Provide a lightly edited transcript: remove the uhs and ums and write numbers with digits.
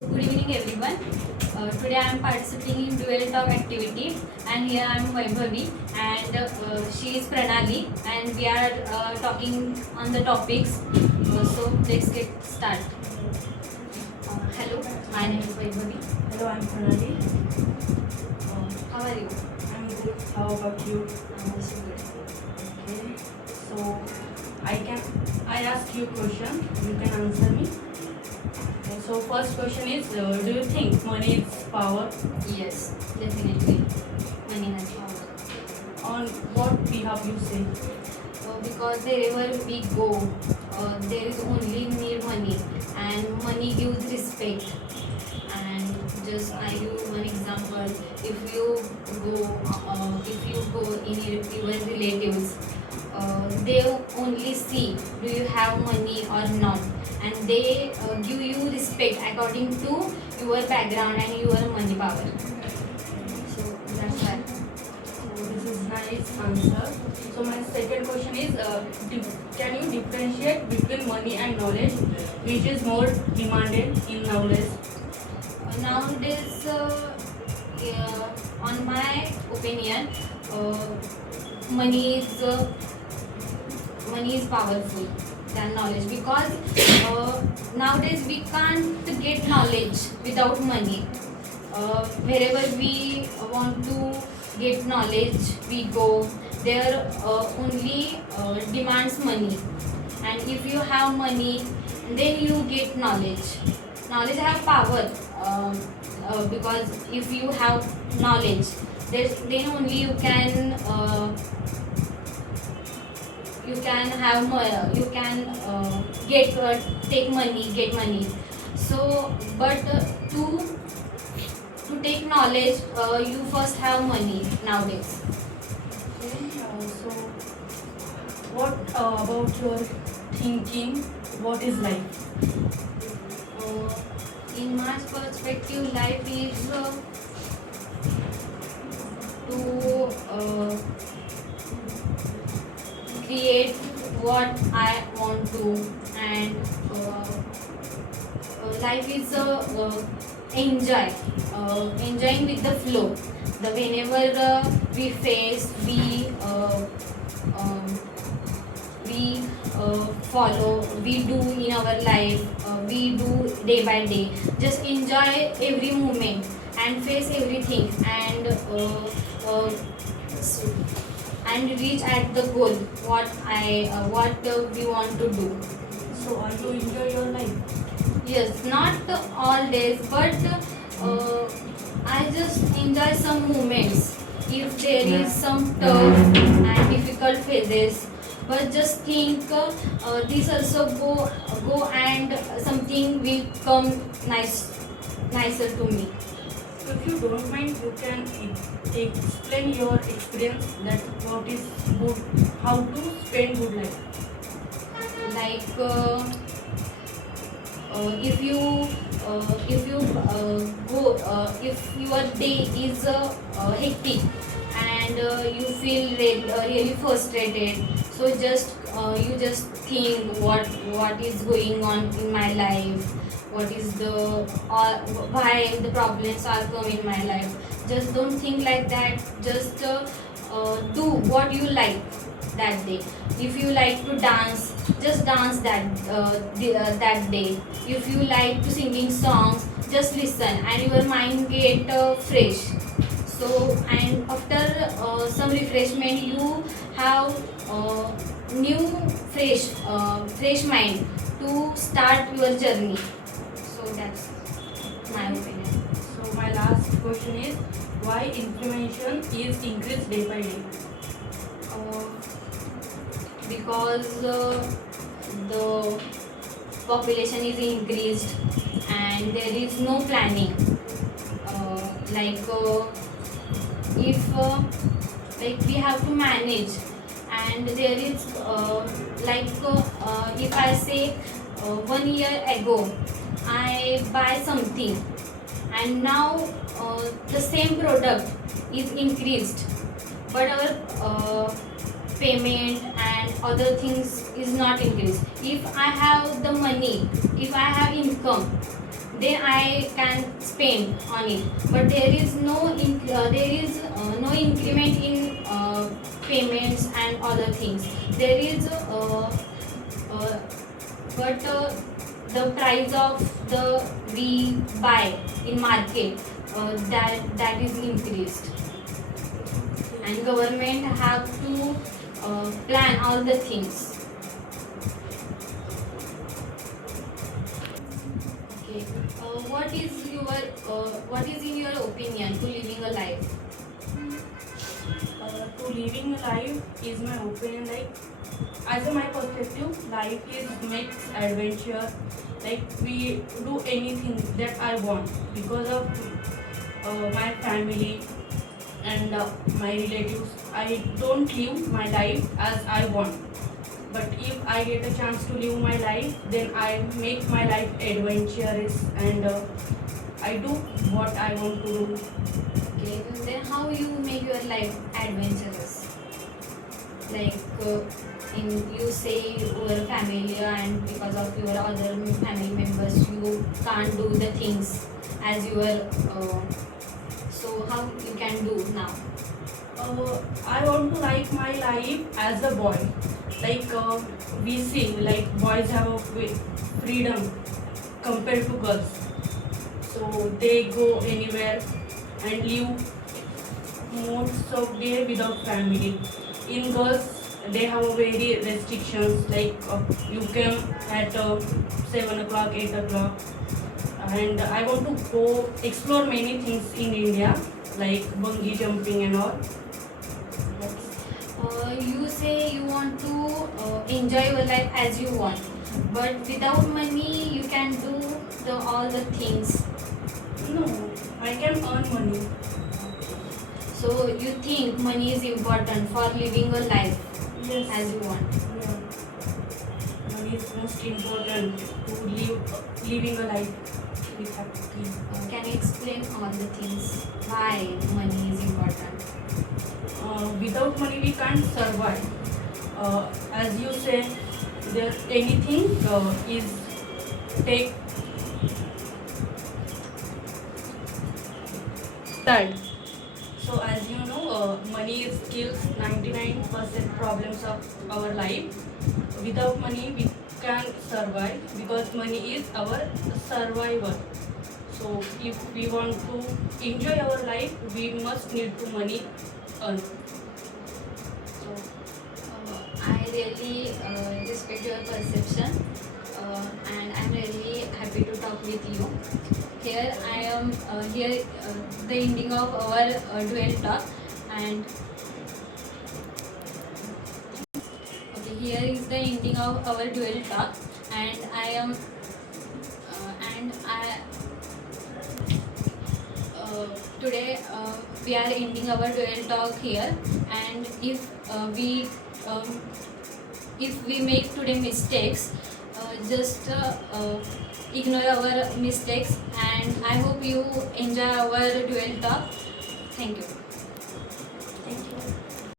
Good evening everyone. Today I am participating in dual talk activity and here I am Vaibhavi and she is Pranali and we are talking on the topics. So let's get start. Hello, my name is Vaibhavi. Hello, I'm Pranali. How are you? I'm good. How about you? I'm also good. Okay. So I ask you question. You can answer me. Okay. So first question is, do you think money is power? Yes, definitely. Money has power. On what behalf you say? Because wherever we go, there is only need money and money gives respect. And just I give one example. If you go in your relatives, they only see do you have money or not, and they give you respect according to your background and your money power. So that's why. So this is nice answer. So my second question is, can you differentiate between money and knowledge, which is more demanded in nowadays? Nowadays, on my opinion, money is money is powerful than knowledge because nowadays we can't get knowledge without money. Wherever we want to get knowledge, we go there. Only demands money, and if you have money, then you get knowledge. Knowledge have power, because if you have knowledge, then only you can have you can take money, get money. So but to take knowledge, you first have money nowadays. Okay. So what about your thinking? What is life? In my perspective, life is to create what I want to, and life is enjoying with the flow. The whenever we face, we follow, we do in our life, we do day by day. Just enjoy every moment and face everything, and reach at the goal what we want to do. So are you enjoy your life? Yes, not all days, but I just enjoy some moments. If there is some tough and difficult phases, but just think this also go and something will come nicer to me. So if you don't mind, you can explain your experience that what is good, how to spend good life. Like if you go if your day is hectic and you feel really frustrated, so you just think what is going on in my life, what is the why the problems are come in my life. Just don't think like that. Just do what you like that day. If you like to dance, just dance that day. If you like to singing songs, just listen and your mind get fresh. So and after some refreshment, you have new fresh mind to start your journey. So that's my opinion. So my last question is, why inflammation is increased day by day? uh, because the population is increased and there is no planning. Like if like we have to manage, and there is if I say 1 year ago I buy something, and now the same product is increased, but our payment and other things is not increased. If I have the money, if I have income, then I can spend on it. But there is no no increment in payments and other things. There is but the price of the we buy in market, that is increased, and government have to plan all the things. Okay. What is in your opinion to living a life? To living a life is my opinion, like as a my perspective, life is makes adventure, like we do anything that I want because of my family and my relatives. I don't live my life as I want, but if I get a chance to live my life, then I make my life adventurous and I do what I want to do. Okay, then how you make your life adventurous? Like in you say your family, and because of your other family members you can't do the things as you were. So how you can do now? I want to like my life as a boy. Like we see, like boys have a freedom compared to girls. So they go anywhere and live most of day without family. In girls, they have a very restrictions, like you came at 7 o'clock, 8 o'clock. And I want to go explore many things in India, like bungee jumping and all. You say you want to enjoy your life as you want, but without money you can do all the things. No, I can earn money. So you think money is important for living a life Yes. as you want? Yeah. Money is most important to living a life with happy. Can you explain all the things why money is important? Without money we can't survive. As you say, there anything is take that. So as you know, money kills 99% problems of our life. Without money we can't survive because money is our survival. So if we want to enjoy our life, we must need to money earn. So I really respect your perception, and I'm really happy to talk with you. Here I am the ending of our dual talk, and okay, here is the ending of our dual talk, and I am and I today we are ending our dual talk here. And if we make today mistakes, just ignore our mistakes, and I hope you enjoy our dual talk. Thank you.